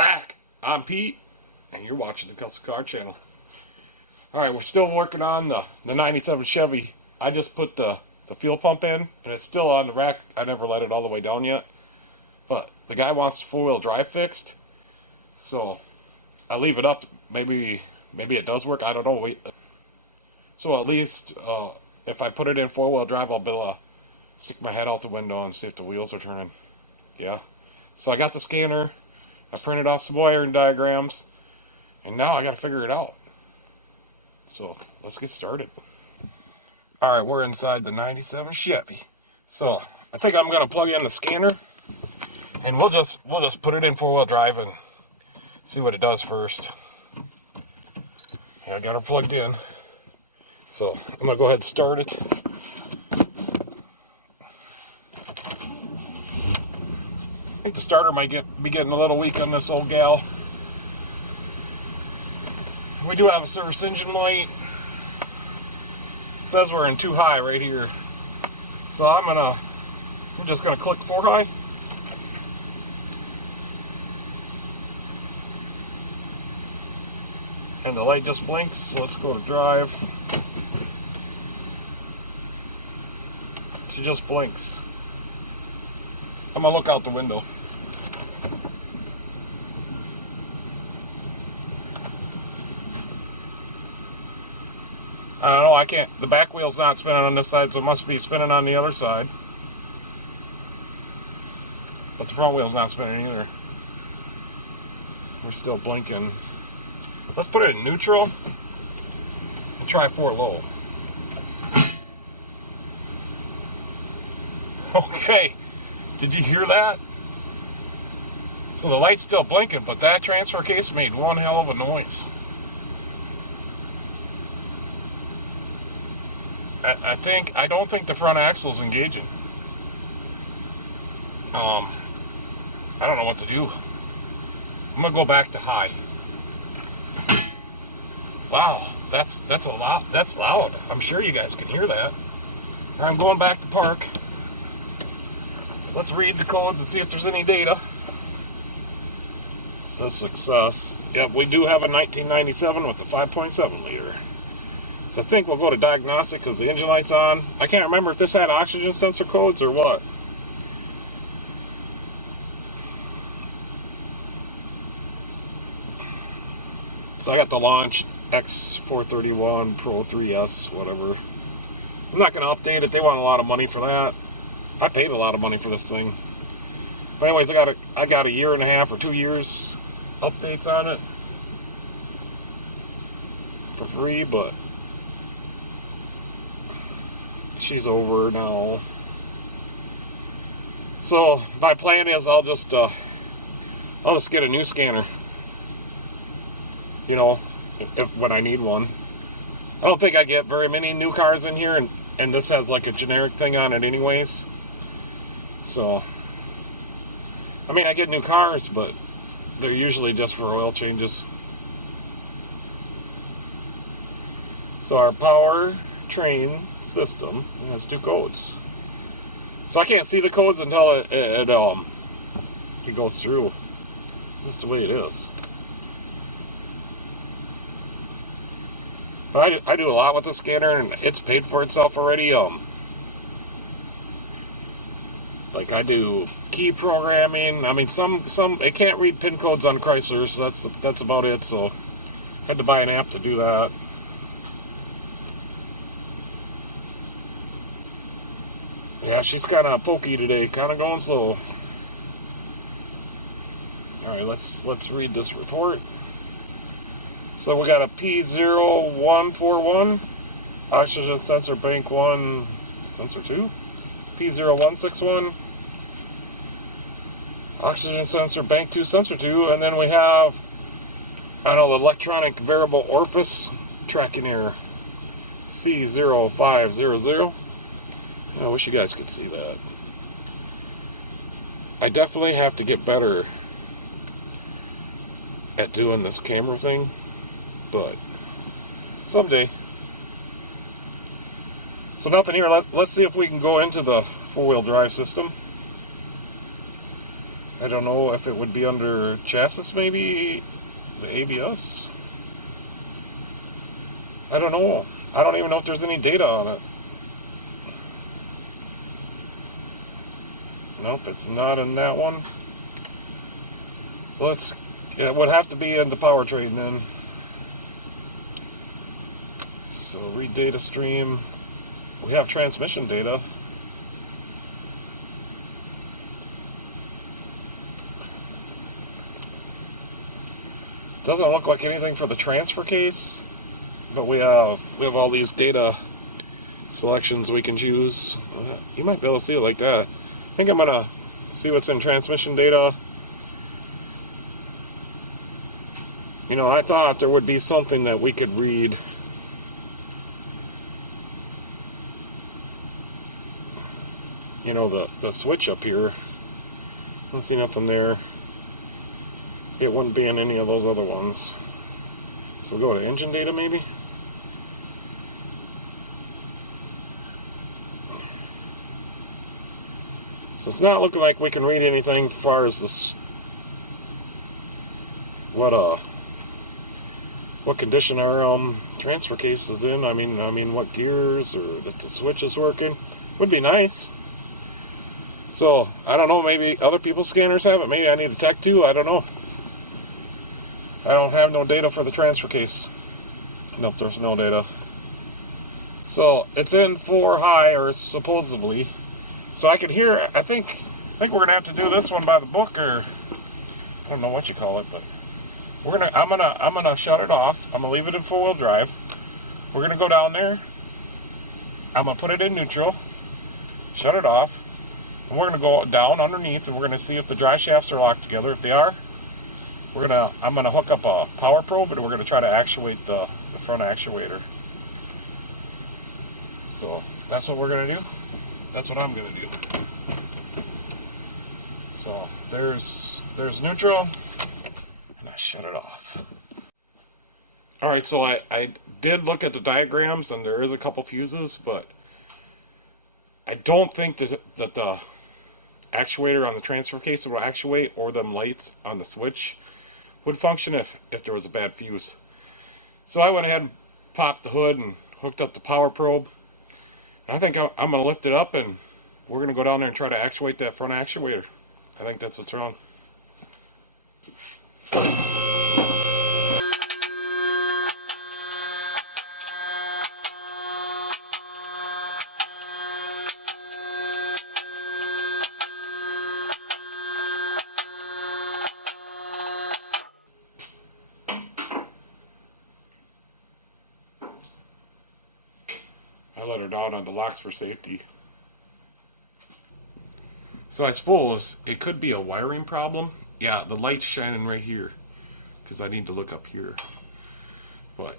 back. I'm Pete, and you're watching the Custom Car Channel. Alright, we're still working on the 97 Chevy. I just put the fuel pump in, and it's still on the rack. I never let it all the way down yet. But the guy wants the four-wheel drive fixed, so I leave it up. Maybe it does work. I don't know. So at least if I put it in four-wheel drive, I'll be able to stick my head out the window and see if the wheels are turning. Yeah. So I got the scanner. I printed off some wiring diagrams, and now I got to figure it out. So let's get started. All right, we're inside the 97 Chevy. So I think I'm going to plug in the scanner, and we'll just put it in four-wheel drive and see what it does first. Yeah, I got it plugged in. So I'm going to go ahead and start it. I think the starter might be getting a little weak on this old gal. We do have a service engine light. It says we're in 2 high right here. So we're just gonna click 4 high. And the light just blinks, so let's go to drive. She just blinks. I'm gonna look out the window. I don't know, I can't, the back wheel's not spinning on this side, so it must be spinning on the other side. But the front wheel's not spinning either. We're still blinking. Let's put it in neutral and try 4 low. Okay, did you hear that? So the light's still blinking, but that transfer case made one hell of a noise. I don't think the front axle's engaging. I don't know what to do. I'm gonna go back to high. Wow, that's a lot. That's loud. I'm sure you guys can hear that. I'm going back to park. Let's read the codes and see if there's any data. It says success. Yep, we do have a 1997 with the 5.7 liter. So I think we'll go to Diagnosing because the engine light's on. I can't remember if this had oxygen sensor codes or what. So I got the Launch X431 Pro 3S, whatever. I'm not going to update it. They want a lot of money for that. I paid a lot of money for this thing. But anyways, I got a 1.5 or 2 years updates on it for free, but she's over now. So my plan is I'll just get a new scanner. You know, when I need one. I don't think I get very many new cars in here, and this has like a generic thing on it anyways. So, I mean, I get new cars, but they're usually just for oil changes. So our power train system has 2 codes. So I can't see the codes until it goes through. This is the way it is. But I do a lot with the scanner, and it's paid for itself already. Like I do key programming. I mean, some it can't read pin codes on Chryslers. So that's about it. So I had to buy an app to do that. Yeah, she's kind of pokey today, kind of going slow. All right, let's read this report. So we got a P0141, oxygen sensor bank 1, sensor 2, P0161, oxygen sensor bank 2, sensor 2, and then we have, I don't know, the electronic variable orifice tracking error, C0500. I wish you guys could see that. I definitely have to get better at doing this camera thing. But someday. So nothing here. Let's see if we can go into the four-wheel drive system. I don't know if it would be under chassis, maybe the ABS. I don't know. I don't even know if there's any data on it. Nope, it's not in that one. It would have to be in the powertrain then. So read data stream. We have transmission data. Doesn't look like anything for the transfer case, but we have all these data selections we can choose. You might be able to see it like that. I think I'm gonna see what's in transmission data. You know, I thought there would be something that we could read. You know, the switch up here. I don't see nothing there. It wouldn't be in any of those other ones. So we'll go to engine data maybe. So it's not looking like we can read anything as far as this, what condition our transfer case is in. I mean what gears or that the switch is working. Would be nice. So I don't know, maybe other people's scanners have it. Maybe I need a tech too. I don't know. I don't have no data for the transfer case. Nope, there's no data. So it's in 4 high, or supposedly. So I can hear. I think we're gonna have to do this one by the book, or I don't know what you call it, but I'm gonna shut it off. I'm gonna leave it in 4-wheel drive. We're gonna go down there. I'm gonna put it in neutral. Shut it off. And we're gonna go down underneath, and we're gonna see if the drive shafts are locked together. If they are, I'm gonna hook up a power probe, and we're gonna try to actuate the front actuator. So that's what we're gonna do. That's what I'm gonna do. So there's neutral, and I shut it off. All right, so I did look at the diagrams, and there is a couple fuses, but I don't think that the actuator on the transfer case will actuate, or them lights on the switch would function if there was a bad fuse. So I went ahead and popped the hood and hooked up the power probe. And I think I'm going to lift it up, and we're going to go down there and try to actuate that front actuator. I think that's what's wrong. I let her down on the locks for safety. So I suppose it could be a wiring problem. Yeah, the light's shining right here because I need to look up here. But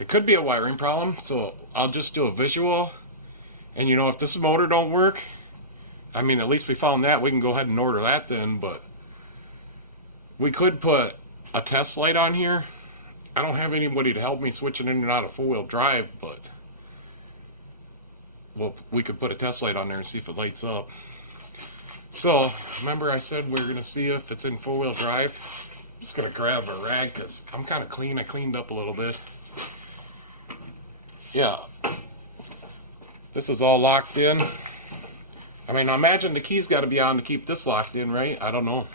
it could be a wiring problem, so I'll just do a visual. And you know, if this motor don't work, I mean, at least we found that. We can go ahead and order that then, but we could put a test light on here. I don't have anybody to help me switching in and out of 4-wheel drive, but well, we could put a test light on there and see if it lights up. So, remember I said we were going to see if it's in 4-wheel drive? I'm just going to grab a rag because I'm kind of clean. I cleaned up a little bit. Yeah. This is all locked in. I mean, I imagine the key's got to be on to keep this locked in, right? I don't know.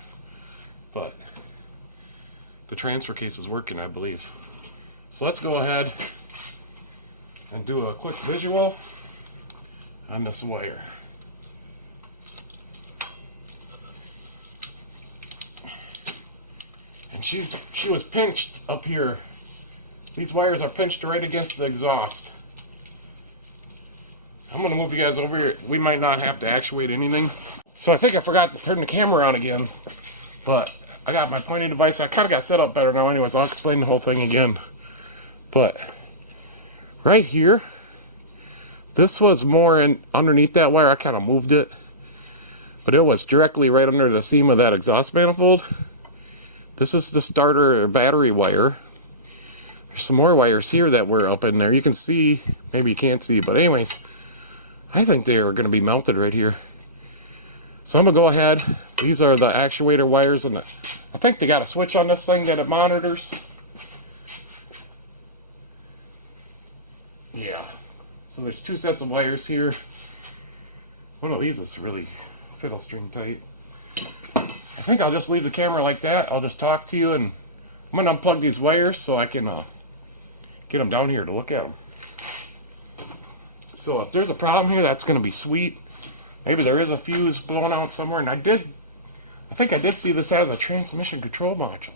But the transfer case is working, I believe. So let's go ahead and do a quick visual on this wire. And she was pinched up here. These wires are pinched right against the exhaust. I'm going to move you guys over here. We might not have to actuate anything. So I think I forgot to turn the camera on again. But I got my pointing device. I kind of got set up better now anyways. I'll explain the whole thing again. But right here, this was more in underneath that wire. I kind of moved it. But it was directly right under the seam of that exhaust manifold. This is the starter battery wire. There's some more wires here that were up in there. You can see, maybe you can't see, but anyways, I think they are going to be melted right here. So I'm going to go ahead. These are the actuator wires, and I think they got a switch on this thing that it monitors. Yeah. So there's 2 sets of wires here. One of these is really fiddle string tight. I think I'll just leave the camera like that. I'll just talk to you, and I'm going to unplug these wires so I can get them down here to look at them. So if there's a problem here, that's going to be sweet. Maybe there is a fuse blown out somewhere, and I think I did see this as a transmission control module.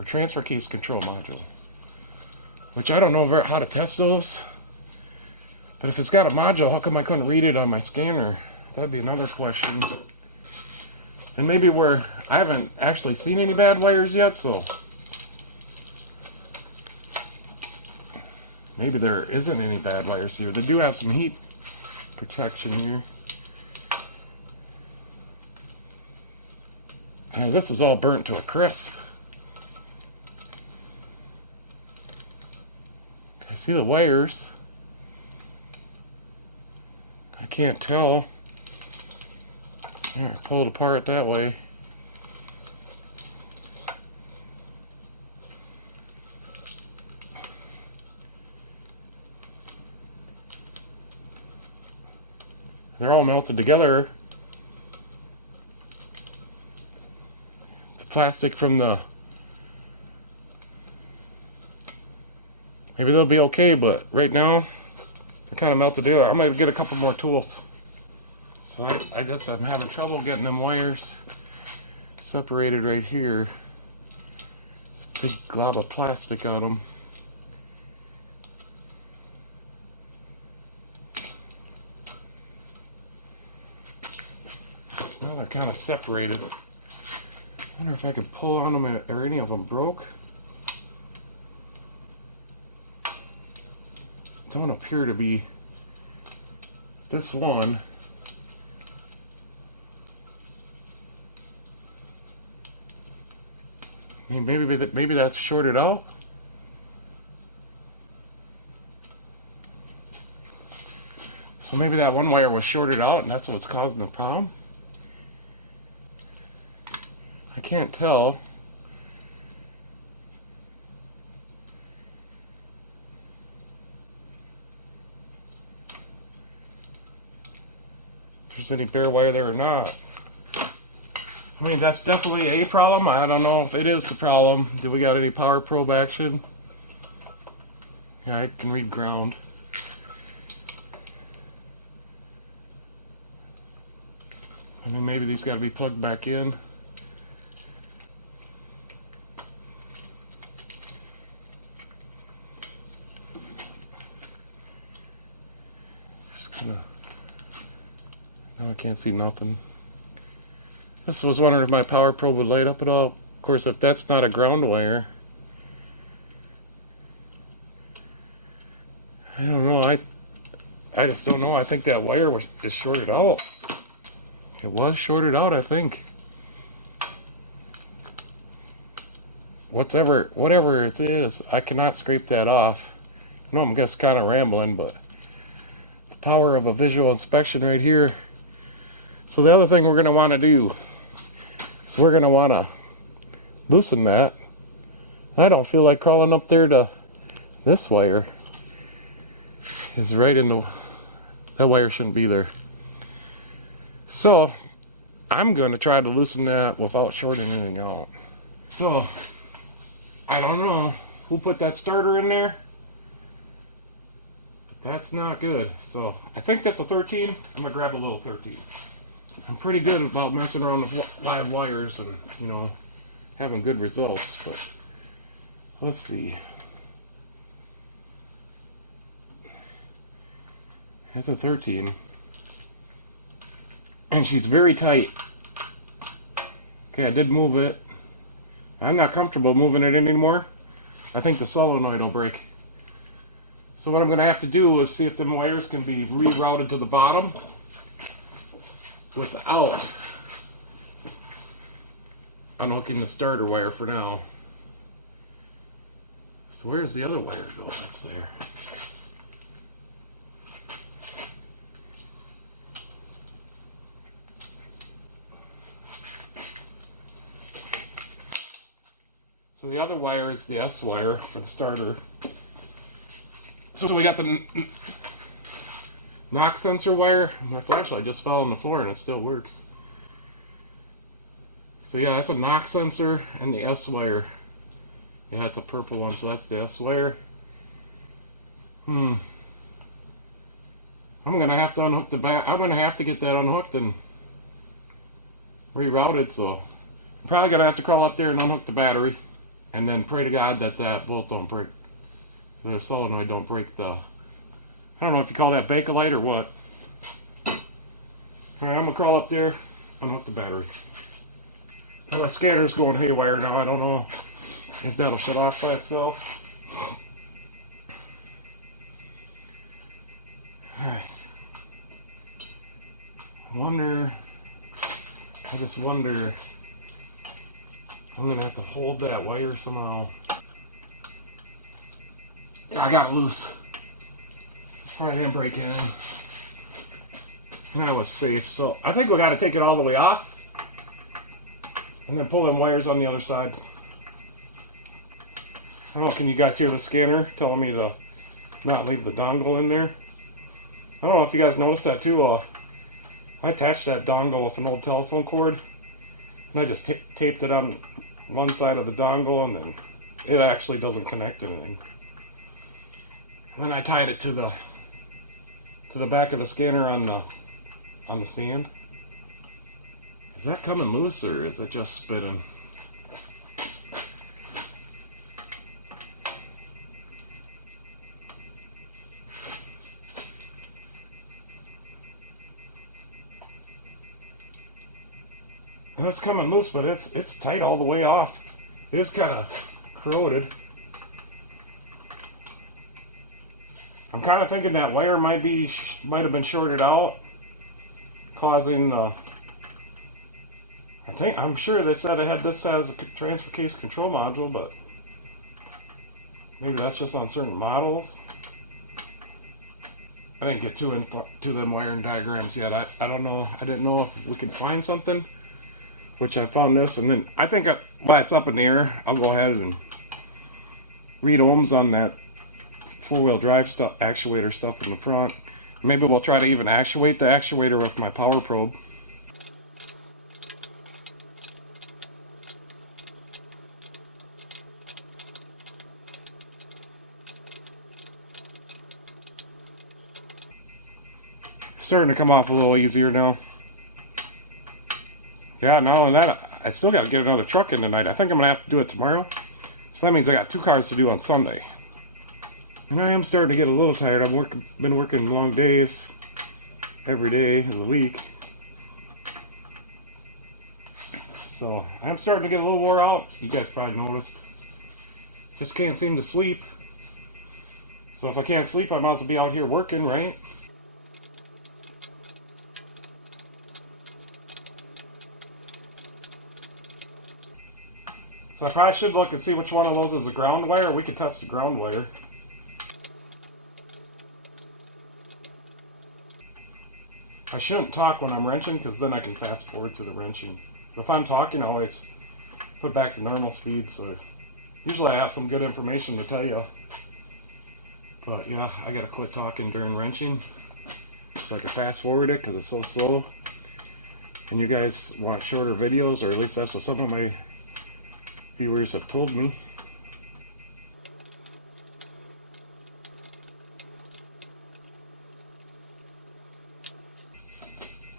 Or transfer case control module. Which I don't know how to test those. But if it's got a module, how come I couldn't read it on my scanner? That'd be another question. And maybe where I haven't actually seen any bad wires yet, so maybe there isn't any bad wires here. They do have some heat protection here. This is all burnt to a crisp. I see the wires. I can't tell. Yeah, pull it apart that way. They're all melted together. The plastic from the... Maybe they'll be okay, but right now they're kind of melted together. I'm going to get a couple more tools. So I just am having trouble getting them wires separated right here. It's a big glob of plastic on them. Now they're kind of separated. I wonder if I can pull on them or any of them broke. Don't appear to be. This one. I mean, maybe that's shorted out. So maybe that one wire was shorted out and that's what's causing the problem. I can't tell. If there's any bare wire there or not. I mean, that's definitely a problem. I don't know if it is the problem. Do we got any power probe action? Yeah, I can read ground. I mean, maybe these got to be plugged back in. Just kind of... Now I can't see nothing. I just was wondering if my power probe would light up at all. Of course, if that's not a ground wire, I don't know. I just don't know. I think that wire is shorted out. It was shorted out, I think. Whatever it is, I cannot scrape that off. I know I'm just kind of rambling, but the power of a visual inspection right here. So the other thing we're going to want to do, so we're going to want to loosen that. I don't feel like crawling up there to this wire. Is right in the... That wire shouldn't be there. So, I'm going to try to loosen that without shorting anything out. So, I don't know who put that starter in there. But that's not good. So, I think that's a 13. I'm going to grab a little 13. I'm pretty good about messing around with live wires and, you know, having good results, but let's see. That's a 13. And she's very tight. Okay, I did move it. I'm not comfortable moving it anymore. I think the solenoid will break. So what I'm going to have to do is see if the wires can be rerouted to the bottom without unhooking the starter wire for now. So where's the other wire go? That's there. So the other wire is the S wire for the starter. So we got the knock sensor wire. My flashlight just fell on the floor and it still works. So yeah, that's a knock sensor and the S wire. Yeah, it's a purple one, so that's the S wire. I'm gonna have to unhook the back. I'm gonna have to get that unhooked and rerouted, so I'm probably gonna have to crawl up there and unhook the battery and then pray to God that that bolt don't break. The solenoid don't break the, I don't know if you call that Bakelite or what. Alright, I'm gonna crawl up there, unhook the battery. Well, the scanner's going haywire now. I don't know if that'll shut off by itself. Alright. I just wonder, I'm gonna have to hold that wire somehow. Yeah, I got it loose. Probably handbrake in. And I was safe, so I think we gotta take it all the way off. And then pull them wires on the other side. I don't know, can you guys hear the scanner telling me to not leave the dongle in there? I don't know if you guys noticed that too. I attached that dongle with an old telephone cord. And I just taped it on one side of the dongle and then it actually doesn't connect to anything. And then I tied it to the back of the scanner on the stand. Is that coming loose or is it just spinning? That's coming loose, but it's tight all the way off. It is kind of corroded. I'm kind of thinking that wire might have been shorted out, causing I'm sure they said it had this as a transfer case control module, but maybe that's just on certain models. I didn't get too into them wiring diagrams yet. I don't know. I didn't know if we could find something, which I found this, and then I think while it's up in the air, I'll go ahead and read ohms on that four-wheel drive stuff, actuator stuff in the front. Maybe we'll try to even actuate the actuator with my power probe. Starting to come off a little easier now. Yeah, not only that, I still got to get another truck in tonight. I think I'm going to have to do it tomorrow. So that means I got 2 cars to do on Sunday. And I am starting to get a little tired. I've been working long days every day of the week. So I'm starting to get a little wore out. You guys probably noticed. Just can't seem to sleep. So if I can't sleep, I might as well be out here working, right? So I probably should look and see which one of those is a ground wire. We could test the ground wire. I shouldn't talk when I'm wrenching because then I can fast forward to the wrenching. But if I'm talking, I always put back to normal speed. So usually I have some good information to tell you. But yeah, I gotta quit talking during wrenching so I can fast forward it because it's so slow. And you guys want shorter videos, or at least that's what some of my viewers have told me.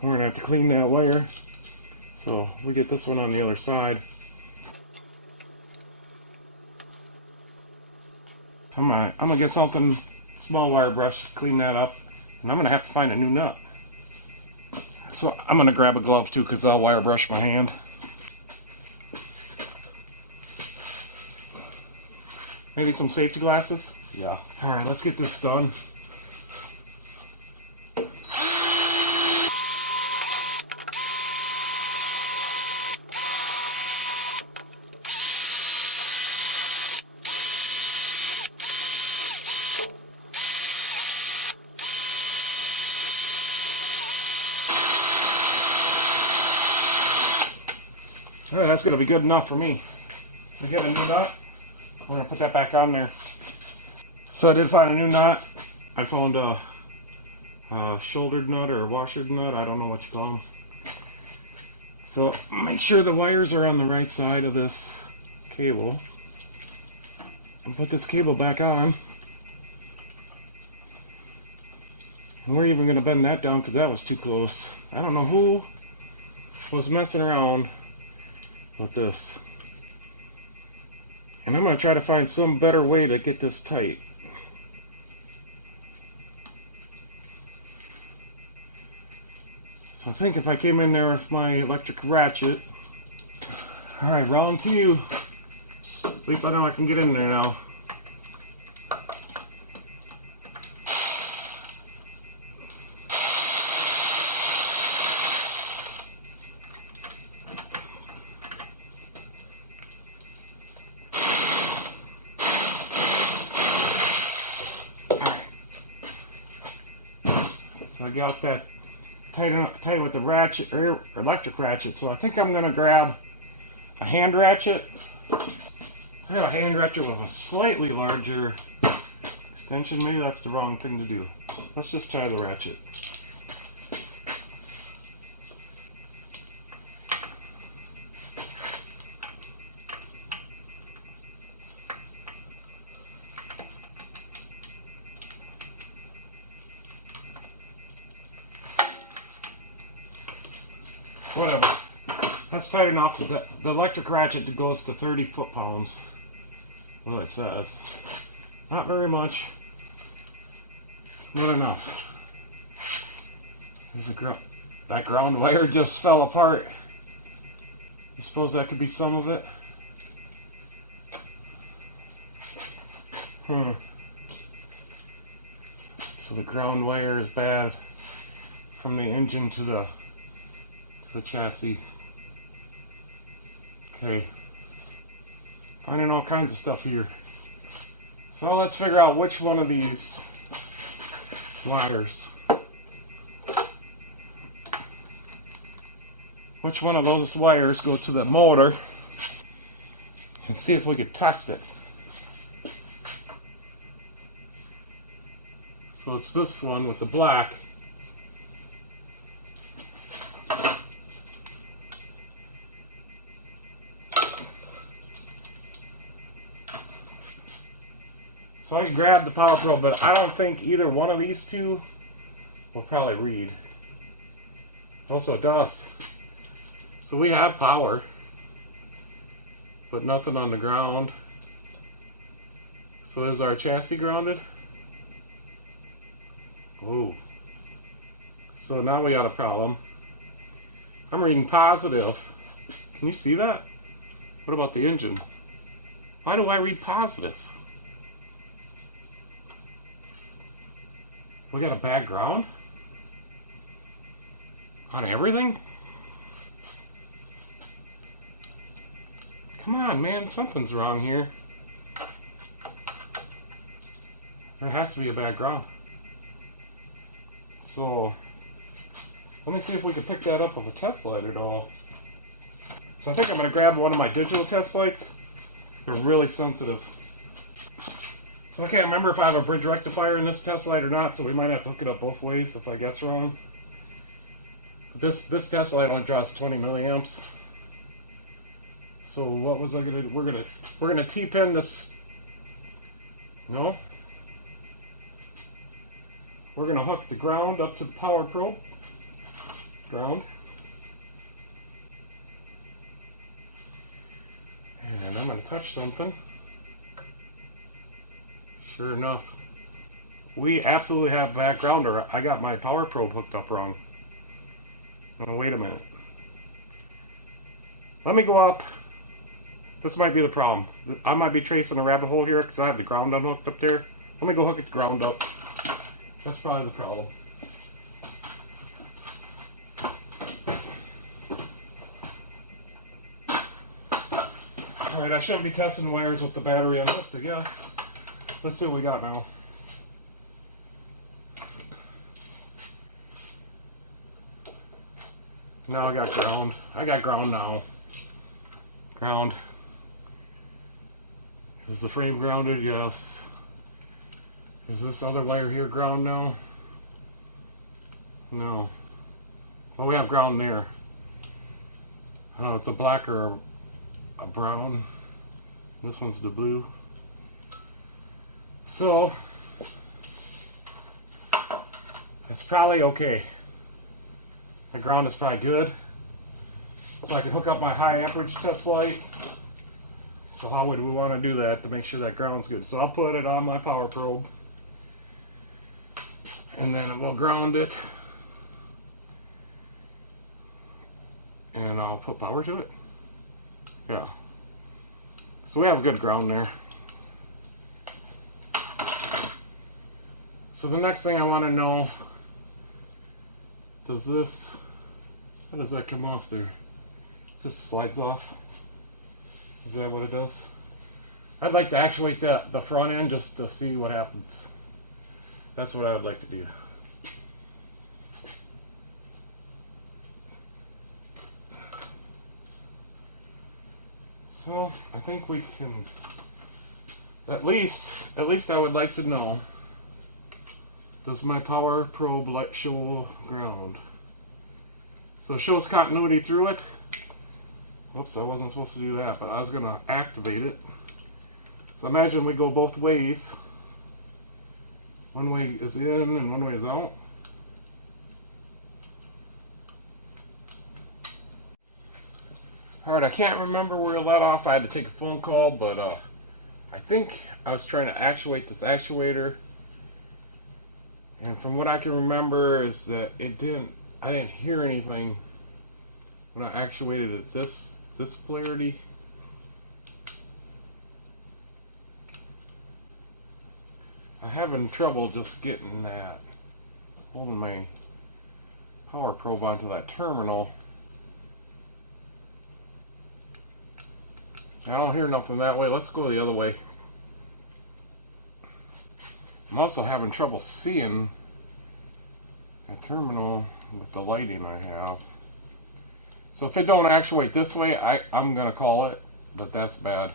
We're going to have to clean that wire. So we get this one on the other side. I'm gonna get something, small wire brush, clean that up. And I'm going to have to find a new nut. So I'm going to grab a glove too because I'll wire brush my hand. Maybe some safety glasses? Yeah. Alright, let's get this done. Alright, that's going to be good enough for me. We get a new nut. We're gonna put that back on there. So I did find a new nut. I found a shouldered nut or a washered nut. I don't know what you call them. So make sure the wires are on the right side of this cable. And put this cable back on. And we're even going to bend that down because that was too close. I don't know who was messing around with this. And I'm going to try to find some better way to get this tight. So I think if I came in there with my electric ratchet. Alright, round two. At least I know I can get in there now. So I got that tight with the ratchet or electric ratchet. So I think I'm gonna grab a hand ratchet. So I have a hand ratchet with a slightly larger extension. Maybe that's the wrong thing to do. Let's just try the ratchet. Whatever. That's tight enough. The electric ratchet goes to 30 foot-pounds. Well, it says. Not very much. Not enough. There's that ground wire just fell apart. I suppose that could be some of it. So the ground wire is bad from the engine to the chassis. Okay. Finding all kinds of stuff here. So let's figure out which one of these wires. Which one of those wires go to the motor. And see if we could test it. So it's this one with the black. So I can grab the power probe, but I don't think either one of these two will probably read. Also it does. So we have power, but nothing on the ground. So is our chassis grounded? Oh. So now we got a problem. I'm reading positive. Can you see that? What about the engine? Why do I read positive? We got a bad ground? On everything? Come on, man, something's wrong here. There has to be a bad ground. So, let me see if we can pick that up with a test light at all. So I think I'm going to grab one of my digital test lights. They're really sensitive. So I can't remember if I have a bridge rectifier in this test light or not, so we might have to hook it up both ways if I guess wrong. But this test light only draws 20 milliamps. So what was I gonna do? We're gonna T-pin this. No. We're gonna hook the ground up to the power probe. Ground. And I'm gonna touch something. Sure enough, we absolutely have bad ground, or I got my power probe hooked up wrong. Oh, wait a minute. Let me go up. This might be the problem. I might be tracing a rabbit hole here because I have the ground unhooked up there. Let me go hook the ground up. That's probably the problem. Alright, I shouldn't be testing wires with the battery unhooked, I guess. Let's see what we got now. Now I got ground. I got ground now. Ground. Is the frame grounded? Yes. Is this other wire here ground now? No. Well, we have ground there. I don't know, it's a black or a brown. This one's the blue. So, it's probably okay. The ground is probably good. So I can hook up my high amperage test light. So how would we want to do that to make sure that ground's good? So I'll put it on my power probe. And then we'll ground it. And I'll put power to it. Yeah. So we have a good ground there. So the next thing I want to know, how does that come off there? Just slides off. Is that what it does? I'd like to actuate the front end just to see what happens. That's what I would like to do. So I think we can, at least I would like to know, does my power probe light show ground? So it shows continuity through it. Whoops, I wasn't supposed to do that, but I was going to activate it. So imagine we go both ways. One way is in and one way is out. Alright, I can't remember where it let off. I had to take a phone call, but I think I was trying to actuate this actuator. And from what I can remember is that I didn't hear anything when I actuated it this polarity. I'm having trouble just getting that, holding my power probe onto that terminal. I don't hear nothing that way. Let's go the other way. I'm also having trouble seeing a terminal with the lighting I have. So if it don't actuate this way, I'm going to call it, but that's bad.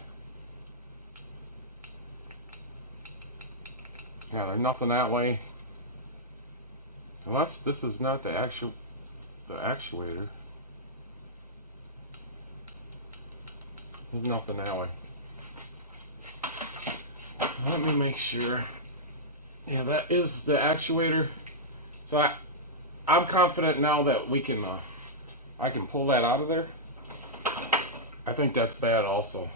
Yeah, there's nothing that way. Unless this is not the actuator. There's nothing that way. Let me make sure. Yeah, that is the actuator. So I'm confident now that we can, I can pull that out of there. I think that's bad also.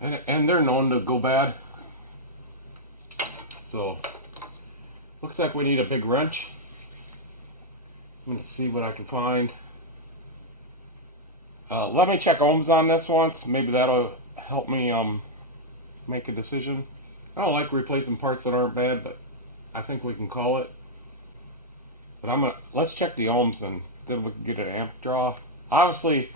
And they're known to go bad. So, looks like we need a big wrench. I'm going to see what I can find. Let me check ohms on this once. Maybe that'll help me make a decision. I don't like replacing parts that aren't bad, but I think we can call it. But let's check the ohms and then we can get an amp draw. Obviously,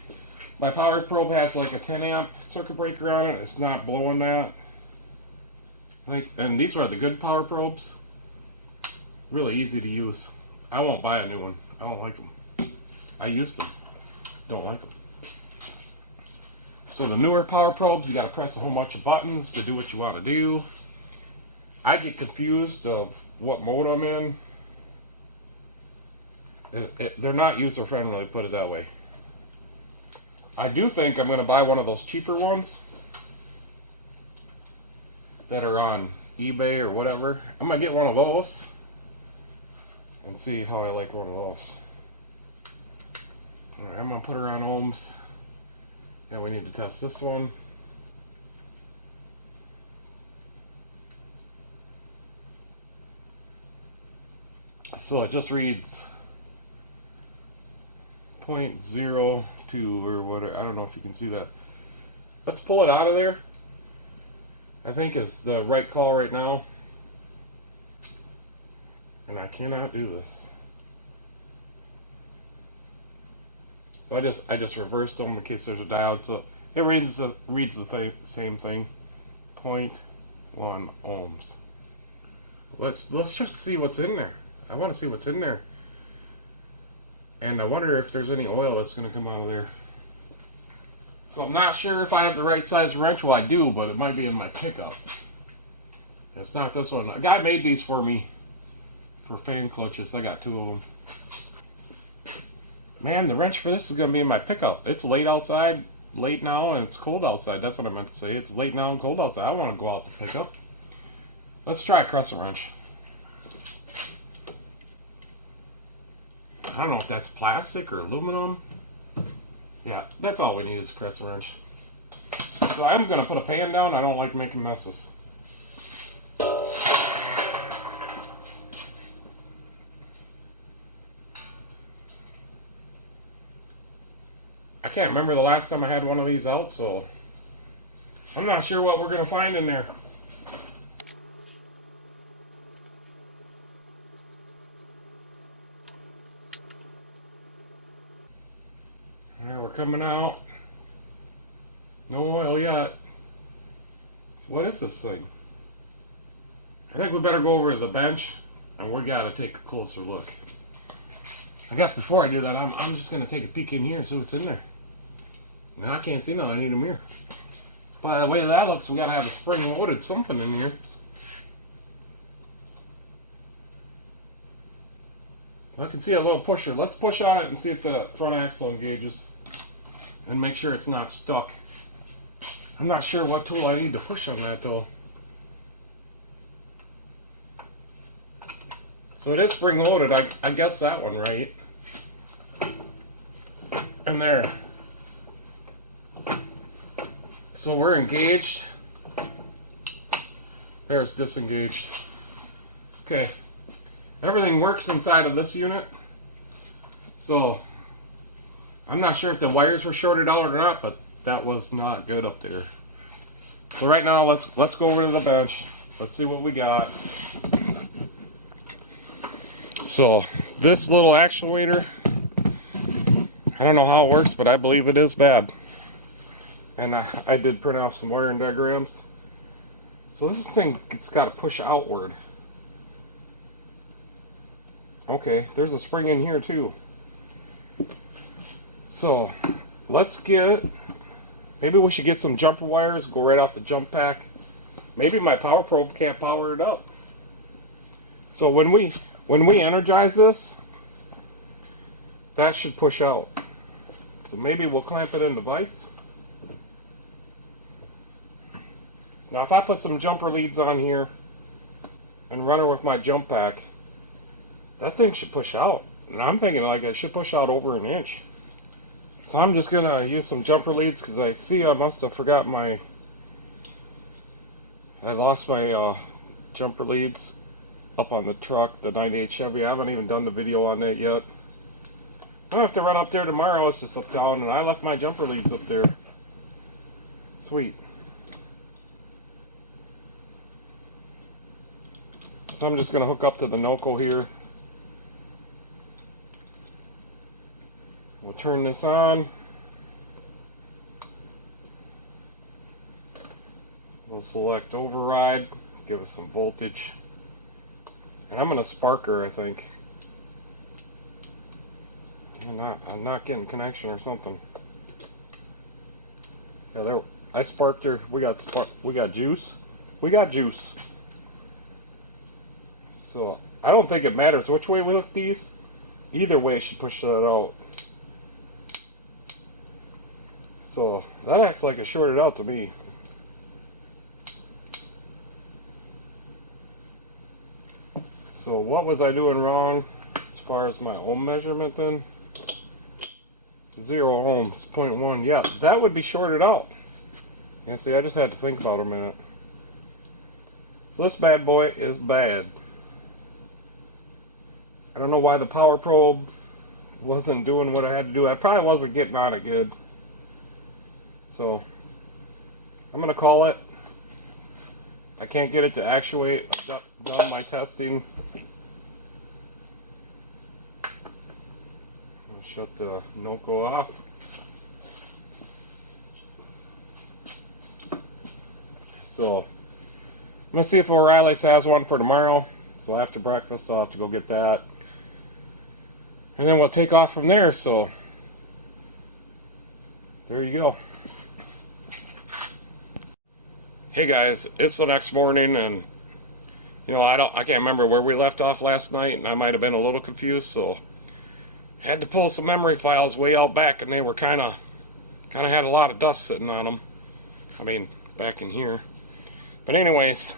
my power probe has like a 10 amp circuit breaker on it. It's not blowing that. And these are the good power probes. Really easy to use. I won't buy a new one. I don't like them. I used them. Don't like them. So the newer power probes, you got to press a whole bunch of buttons to do what you want to do. I get confused of what mode I'm in. They're not user friendly, put it that way. I do think I'm going to buy one of those cheaper ones that are on eBay or whatever. I'm going to get one of those and see how I like one of those. Alright, I'm going to put her on ohms. Yeah, we need to test this one. So it just reads 0.02 or whatever. I don't know if you can see that. Let's pull it out of there. I think it's the right call right now. And I cannot do this. So I just reversed them in case there's a diode. So it reads the same thing. 0.1 ohms. Let's just see what's in there. I want to see what's in there. And I wonder if there's any oil that's going to come out of there. So I'm not sure if I have the right size wrench. Well, I do, but it might be in my pickup. It's not this one. A guy made these for me for fan clutches. I got 2 of them. Man, the wrench for this is going to be in my pickup. It's late outside, late now, and it's cold outside. That's what I meant to say. It's late now and cold outside. I want to go out to pick up. Let's try a crescent wrench. I don't know if that's plastic or aluminum. Yeah, that's all we need is a crescent wrench. So I'm going to put a pan down. I don't like making messes. I can't remember the last time I had one of these out, so I'm not sure what we're going to find in there. Alright, we're coming out. No oil yet. What is this thing? I think we better go over to the bench and we got to take a closer look. I guess before I do that, I'm just going to take a peek in here and see what's in there. Now I can't see nothing. I need a mirror. By the way that looks, we got to have a spring-loaded something in here. I can see a little pusher. Let's push on it and see if the front axle engages. And make sure it's not stuck. I'm not sure what tool I need to push on that though. So it is spring-loaded. I guess that one right. And there. So we're engaged. There's disengaged. Okay. Everything works inside of this unit. So I'm not sure if the wires were shorted out or not, but that was not good up there. So right now let's go over to the bench. Let's see what we got. So this little actuator, I don't know how it works, but I believe it is bad. And I did print off some wiring diagrams. So this thing, it's got to push outward. Okay, there's a spring in here too. So let's get, maybe we should get some jumper wires, go right off the jump pack. Maybe my power probe can't power it up. So when we energize this, that should push out. So maybe we'll clamp it in the vise. Now if I put some jumper leads on here and run her with my jump pack, that thing should push out. And I'm thinking like it should push out over an inch. So I'm just going to use some jumper leads because I see I must have forgot I lost my jumper leads up on the truck, the 98 Chevy. I haven't even done the video on that yet. I'll have to run up there tomorrow. It's just up down and I left my jumper leads up there. Sweet. So I'm just going to hook up to the Noco here. We'll turn this on. We'll select override, give us some voltage. And I'm going to spark her, I think. I'm not getting connection or something. Yeah, there. I sparked her. We got juice. We got juice. So I don't think it matters which way we hook these. Either way, she pushed that out. So that acts like it shorted out to me. So what was I doing wrong as far as my ohm measurement then? 0 ohms, 0.1. Yeah, that would be shorted out. Yeah, see, I just had to think about it a minute. So this bad boy is bad. I don't know why the power probe wasn't doing what I had to do. I probably wasn't getting on it good. So I'm going to call it. I can't get it to actuate. I've done my testing. I'll shut the Noco off. So I'm going to see if O'Reilly's has one for tomorrow. So after breakfast I'll have to go get that. And then we'll take off from there. So there you go. Hey guys, it's the next morning, and I can't remember where we left off last night, and I might have been a little confused, so I had to pull some memory files way out back, and they were kind of had a lot of dust sitting on them. I mean, back in here. But anyways,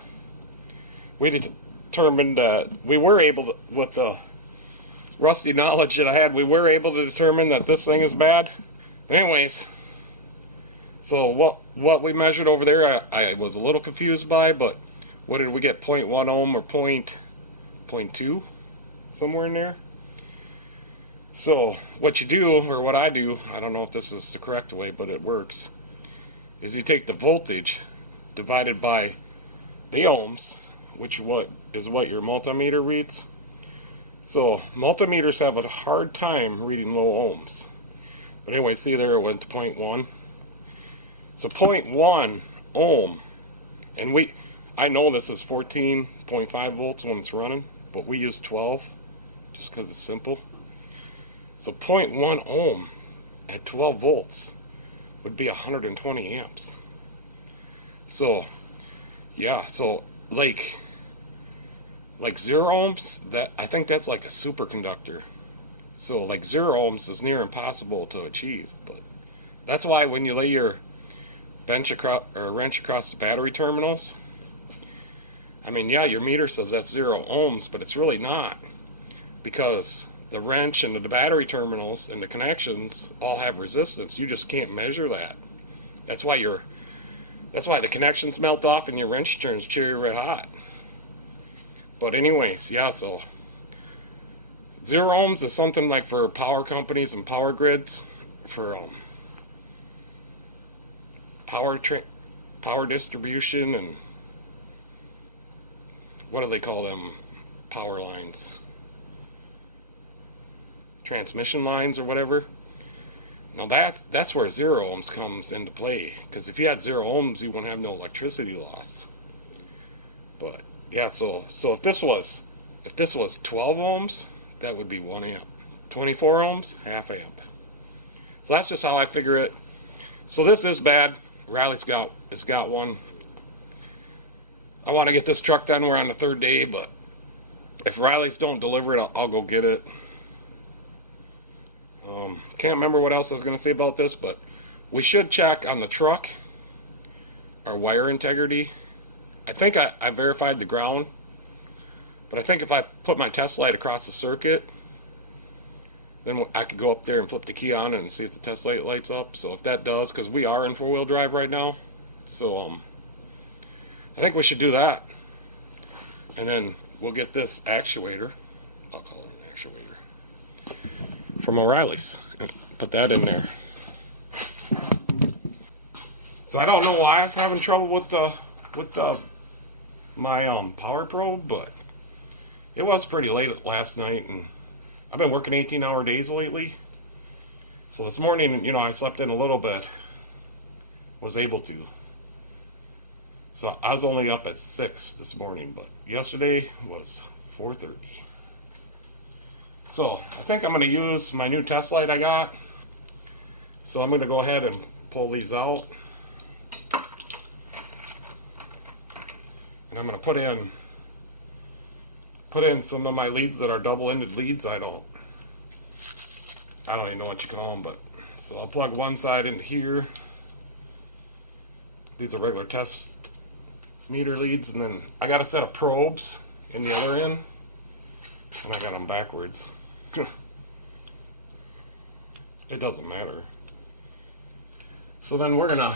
we determined we were able to, with the rusty knowledge that I had, we were able to determine that this thing is bad. Anyways, so what we measured over there, I was a little confused by, but what did we get, 0.1 ohm or 0.2? Somewhere in there. So what you do, or what I do, I don't know if this is the correct way, but it works, is you take the voltage divided by the ohms, which is what your multimeter reads. So multimeters have a hard time reading low ohms. But anyway, see there it went to 0.1. So 0.1 ohm, and I know this is 14.5 volts when it's running, but we use 12 just because it's simple. So 0.1 ohm at 12 volts would be 120 amps. So yeah, so like 0 ohms, that I think that's like a superconductor. So like 0 ohms is near impossible to achieve, but that's why when you lay your wrench across the battery terminals, I mean, yeah, your meter says that's 0 ohms, but it's really not, because the wrench and the battery terminals and the connections all have resistance. You just can't measure that. That's why the connections melt off and your wrench turns cherry red hot. But anyways, yeah, so 0 ohms is something like for power companies and power grids, for power distribution, and what do they call them, power lines, transmission lines or whatever. Now that's where 0 ohms comes into play, because if you had 0 ohms you wouldn't have no electricity loss. But yeah, so if this was 12 ohms, that would be 1 amp. 24 ohms, half amp. So that's just how I figure it. So this is bad. Riley's got one. I want to get this truck done. We're on the 3rd day, but if Riley's don't deliver it, I'll go get it. Can't remember what else I was going to say about this, but we should check on the truck our wire integrity. I think I verified the ground, but I think if I put my test light across the circuit, then I could go up there and flip the key on and see if the test light lights up. So if that does, because we are in 4-wheel drive right now, so I think we should do that. And then we'll get this actuator, I'll call it an actuator, from O'Reilly's, and put that in there. So I don't know why I was having trouble with my power probe, but it was pretty late last night, and I've been working 18-hour days lately. So this morning, I slept in a little bit, was able to. So I was only up at 6 this morning, but yesterday was 4:30. So I think I'm going to use my new test light I got. So I'm going to go ahead and pull these out. And I'm going to put in some of my leads that are double-ended leads. I don't even know what you call them, but so I'll plug one side into here. These are regular test meter leads, and then I got a set of probes in the other end, and I got them backwards. It doesn't matter. So then we're gonna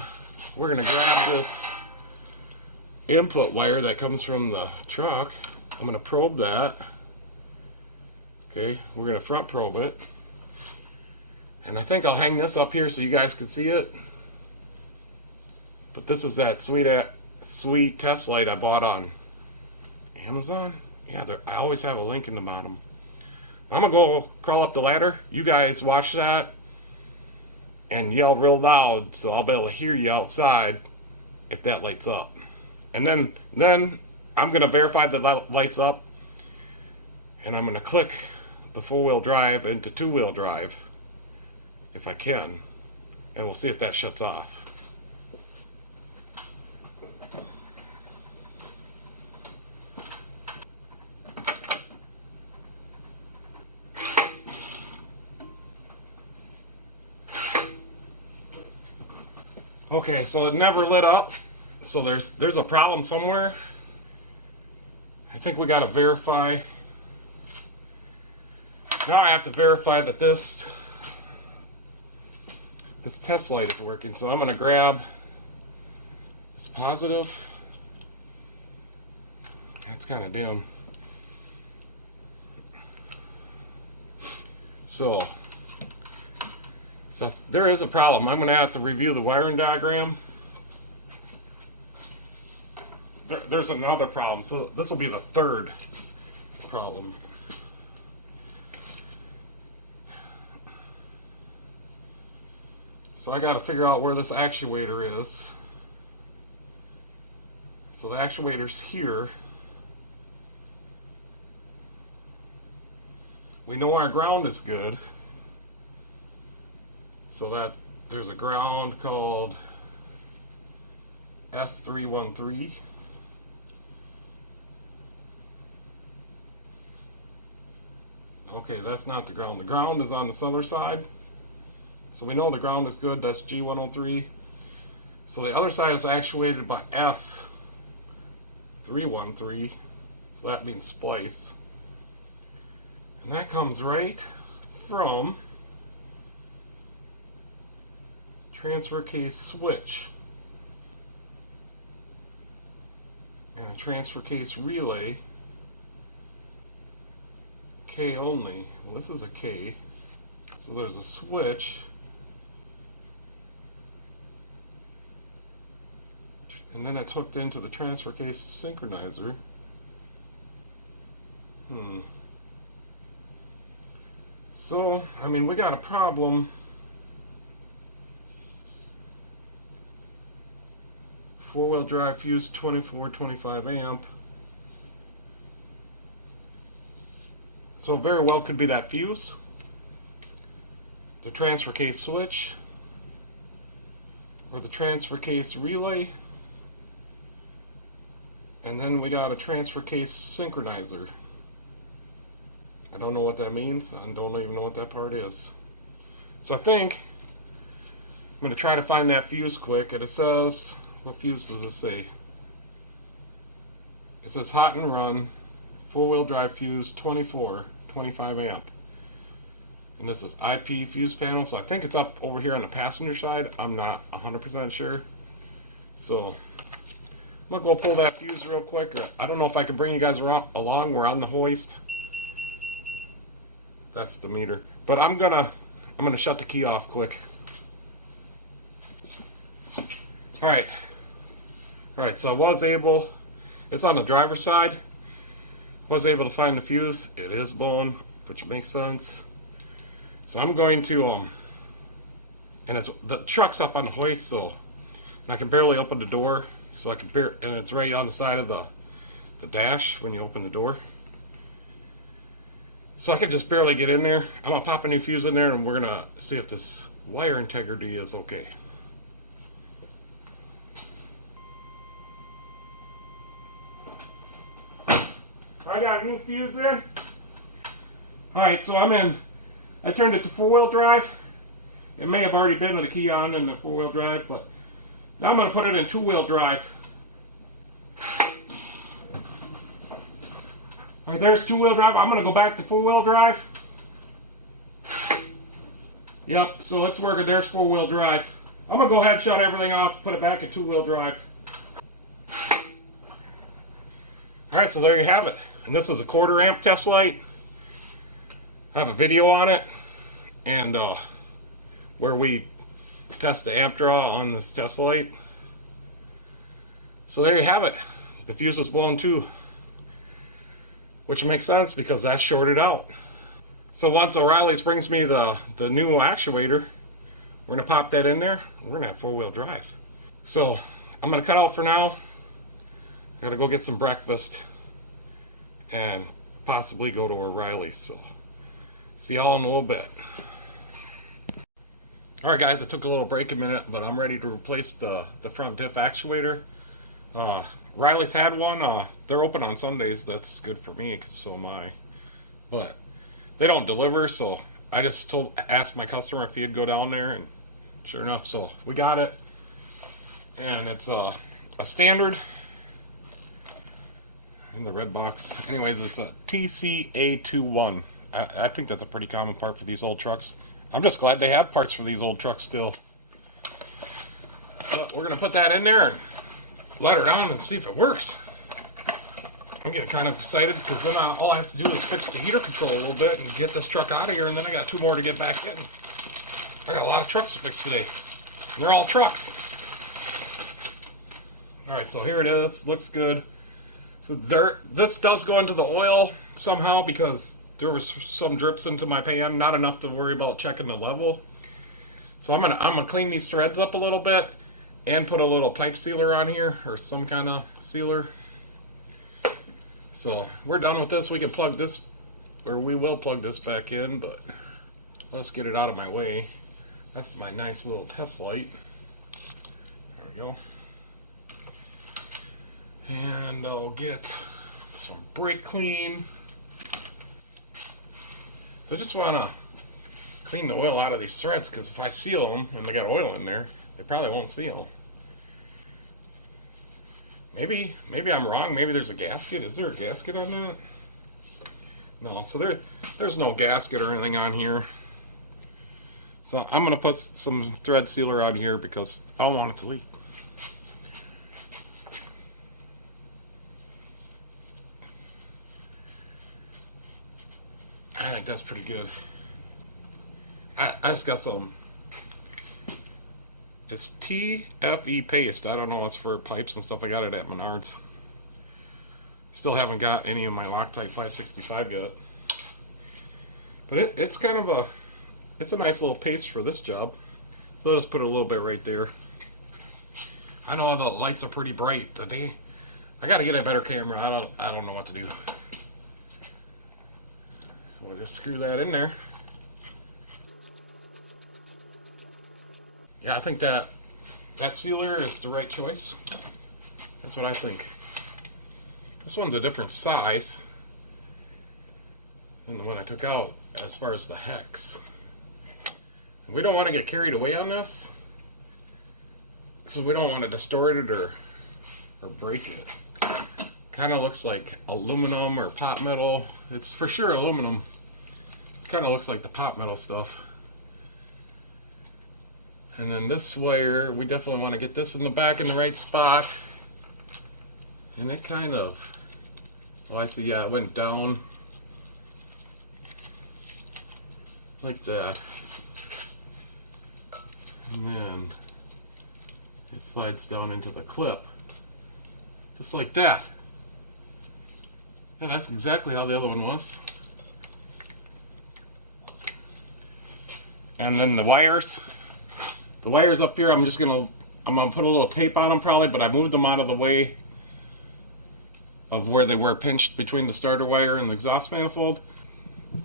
grab this input wire that comes from the truck. I'm gonna probe that. Okay, we're gonna front probe it, and I think I'll hang this up here so you guys can see it. But this is that sweet test light I bought on Amazon. Yeah, I always have a link in the bottom. I'm gonna go crawl up the ladder. You guys watch that and yell real loud so I'll be able to hear you outside if that lights up. And then I'm gonna verify that lights up, and I'm gonna click the 4-wheel drive into 2-wheel drive if I can, and we'll see if that shuts off. Okay, so it never lit up. So there's a problem somewhere. I think we gotta verify. Now I have to verify that this test light is working. So I'm gonna grab this positive. That's kind of dim. So there is a problem. I'm going to have to review the wiring diagram. There's another problem. So this will be the third problem. So I got to figure out where this actuator is. So the actuator's here. We know our ground is good. So that there's a ground called S313. Okay, that's not the ground. The ground is on this other side. So we know the ground is good. That's G103. So the other side is actuated by S313. So that means splice. And that comes right from transfer case switch and a transfer case relay, K only. Well, this is a K, so there's a switch, and then it's hooked into the transfer case synchronizer. So, I mean, we got a problem. Four-wheel drive fuse, 24-25 amp. So it very well could be that fuse, the transfer case switch, or the transfer case relay, and then we got a transfer case synchronizer. I don't know what that means. I don't even know what that part is. So I think I'm going to try to find that fuse quick, and it says, what fuse does it say? It says hot and run, four-wheel drive fuse, 24-25 amp. And this is IP fuse panel, so I think it's up over here on the passenger side. I'm not 100% sure. So I'm going to go pull that fuse real quick. I don't know if I can bring you guys along. We're on the hoist. That's the meter. But I'm gonna shut the key off quick. Alright, so I was able, it's on the driver's side, was able to find the fuse. It is blown, which makes sense. So I'm going to, and the truck's up on the hoist, so I can barely open the door, so I can and it's right on the side of the dash when you open the door. So I can just barely get in there. I'm going to pop a new fuse in there, and we're going to see if this wire integrity is okay. I got a new fuse in. Alright, so I'm in. I turned it to four-wheel drive. It may have already been with the key on in the four-wheel drive, but now I'm going to put it in two-wheel drive. Alright, there's two-wheel drive. I'm going to go back to four-wheel drive. Yep, so it's working. There's four-wheel drive. I'm going to go ahead and shut everything off, put it back in two-wheel drive. Alright, so there you have it. And this is a 1/4 amp test light. I have a video on it, and where we test the amp draw on this test light. So there you have it. The fuse was blown too, which makes sense because that's shorted out. So once O'Reilly's brings me the new actuator, we're going to pop that in there. We're going to have four-wheel drive. So I'm going to cut out for now. I got to go get some breakfast and possibly go to O'Reilly's. So see y'all in a little bit. Alright guys, I took a little break a minute, but I'm ready to replace the front diff actuator. O'Reilly's had one. They're open on Sundays. That's good for me, because so am I. But they don't deliver, so I just asked my customer if he'd go down there, and sure enough, so we got it. and it's a standard in the red box. Anyways, it's a TCA21. I think that's a pretty common part for these old trucks. I'm just glad they have parts for these old trucks still. But we're going to put that in there and let her down and see if it works. I'm getting kind of excited because then all I have to do is fix the heater control a little bit and get this truck out of here, and then I got 2 more to get back in. I got a lot of trucks to fix today. And they're all trucks. Alright, so here it is. Looks good. So this does go into the oil somehow because there was some drips into my pan. Not enough to worry about checking the level. So I'm gonna clean these threads up a little bit and put a little pipe sealer on here, or some kind of sealer. So we're done with this. We can plug this, or we will plug this back in, but let's get it out of my way. That's my nice little test light. There we go. And I'll get some brake clean. So I just want to clean the oil out of these threads, because if I seal them and they got oil in there, they probably won't seal. Maybe I'm wrong. Maybe there's a gasket. Is there a gasket on that? No, so there's no gasket or anything on here. So I'm going to put some thread sealer on here because I don't want it to leak. I think that's pretty good. I just got some. It's TFE paste. I don't know. It's for pipes and stuff. I got it at Menards. Still haven't got any of my Loctite 565 yet. But it's kind of it's a nice little paste for this job. So I'll just put a little bit right there. I know the lights are pretty bright today. I got to get a better camera. I don't know what to do. So we'll just screw that in there. Yeah, I think that sealer is the right choice. That's what I think. This one's a different size than the one I took out as far as the hex. We don't want to get carried away on this, so we don't want to distort it or break it. Kind of looks like aluminum or pot metal. It's for sure aluminum. Kind of looks like the pot metal stuff. And then this wire, we definitely want to get this in the back in the right spot. And it kind of, well, I see, yeah, it went down like that. And then it slides down into the clip. Just like that. Yeah, that's exactly how the other one was. And then the wires up here, I'm gonna put a little tape on them probably, but I moved them out of the way of where they were pinched between the starter wire and the exhaust manifold.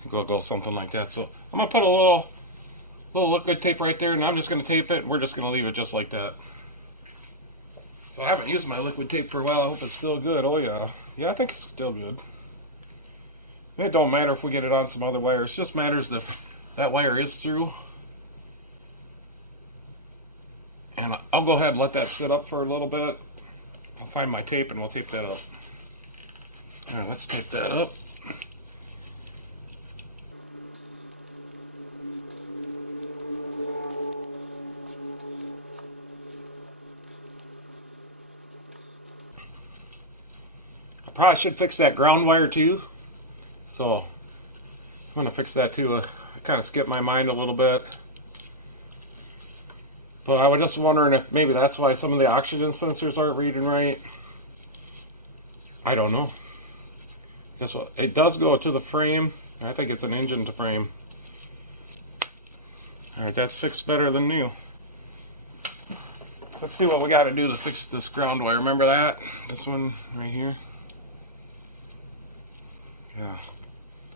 Go something like that. So I'm gonna put a little liquid tape right there, and I'm just gonna tape it. We're just gonna leave it just like that. So I haven't used my liquid tape for a while. I hope it's still good. Oh yeah, I think it's still good. It don't matter if we get it on some other wires. It just matters if that wire is through. And I'll go ahead and let that sit up for a little bit. I'll find my tape and we'll tape that up. Alright, let's tape that up. I probably should fix that ground wire too. So I'm going to fix that too. I kind of skipped my mind a little bit. But I was just wondering if maybe that's why some of the oxygen sensors aren't reading right. I don't know. Guess what? It does go to the frame. I think it's an engine to frame. Alright, that's fixed better than new. Let's see what we got to do to fix this ground wire. Remember that? This one right here? Yeah.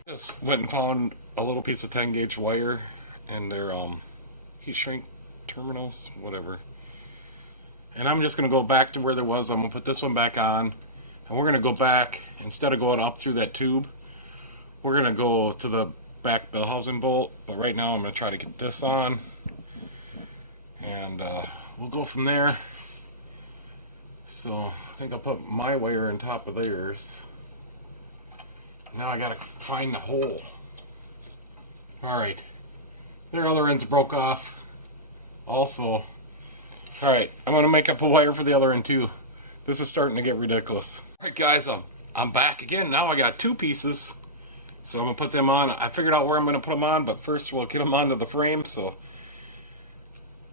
Just went and found a little piece of 10 gauge wire and their heat shrink terminals, whatever. And I'm just going to go back to where there was. I'm going to put this one back on. And we're going to go back, instead of going up through that tube, we're going to go to the back bell housing bolt. But right now I'm going to try to get this on. And we'll go from there. So I think I'll put my wire on top of theirs. Now I gotta find the hole. Alright. Their other ends broke off. Also. Alright, I'm gonna make up a wire for the other end too. This is starting to get ridiculous. Alright guys, I'm back again. Now I got two pieces. So I'm gonna put them on. I figured out where I'm gonna put them on, but first we'll get them onto the frame. So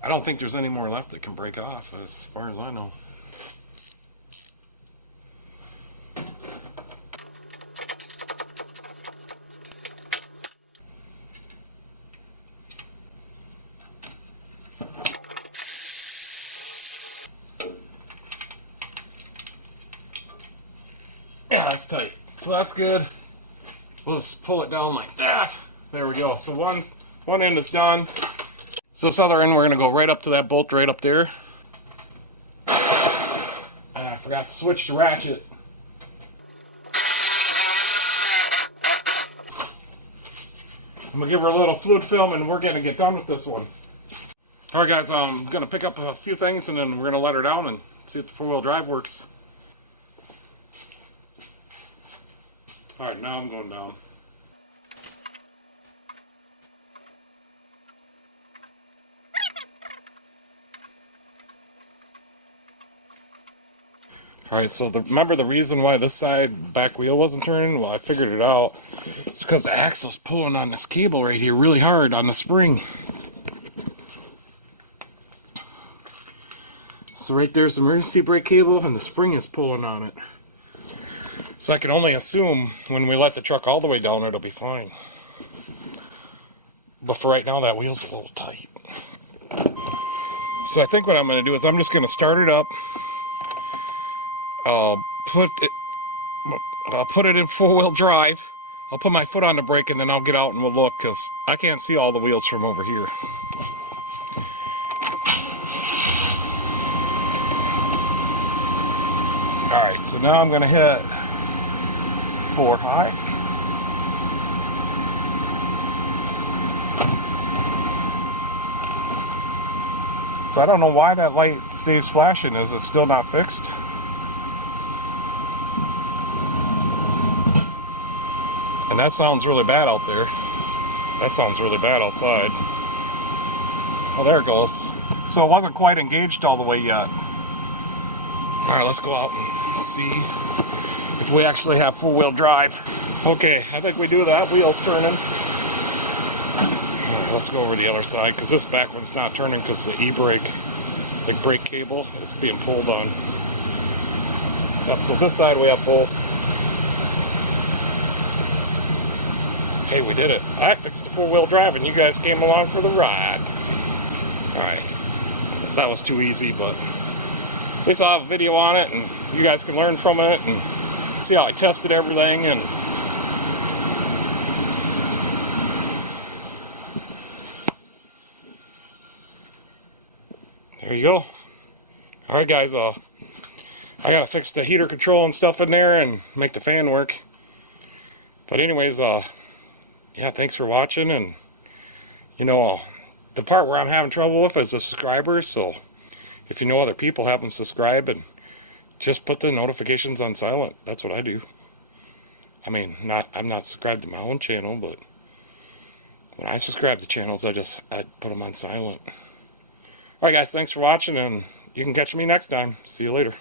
I don't think there's any more left that can break off as far as I know. Yeah, that's tight. So that's good. We'll just pull it down like that. There we go. So one end is done. So this other end, we're going to go right up to that bolt right up there. I forgot to switch the ratchet. I'm going to give her a little fluid film and we're going to get done with this one. Alright guys, I'm going to pick up a few things and then we're going to let her down and see if the four-wheel drive works. Alright, now I'm going down. Alright, so remember the reason why this side back wheel wasn't turning? Well, I figured it out. It's because the axle's pulling on this cable right here really hard on the spring. So right there's the emergency brake cable and the spring is pulling on it. So I can only assume when we let the truck all the way down it'll be fine. But for right now that wheel's a little tight. So I think what I'm going to do is I'm just going to start it up. I'll put it in four-wheel drive. I'll put my foot on the brake and then I'll get out and we'll look because I can't see all the wheels from over here. Alright, so now I'm going to hit 4 high. So I don't know why that light stays flashing. Is it still not fixed? And that sounds really bad out there. That sounds really bad outside. Oh, there it goes. So it wasn't quite engaged all the way yet. Alright, let's go out and see if we actually have four-wheel drive. Okay, I think we do that. Wheel's turning. Alright, let's go over the other side because this back one's not turning because the e-brake, the brake cable, is being pulled on. Yep, so this side we have both. Hey, we did it. I fixed the four-wheel drive and you guys came along for the ride. Alright, that was too easy, but at least I'll have a video on it and you guys can learn from it and see how I tested everything. And there you go. Alright guys, I gotta fix the heater control and stuff in there and make the fan work. But anyways, yeah, thanks for watching. And you know, the part where I'm having trouble with is the subscribers, so if you know other people, have them subscribe and just put the notifications on silent. That's what I do. I mean, I'm not subscribed to my own channel, but when I subscribe to channels, I put them on silent. Alright guys, thanks for watching and you can catch me next time. See you later.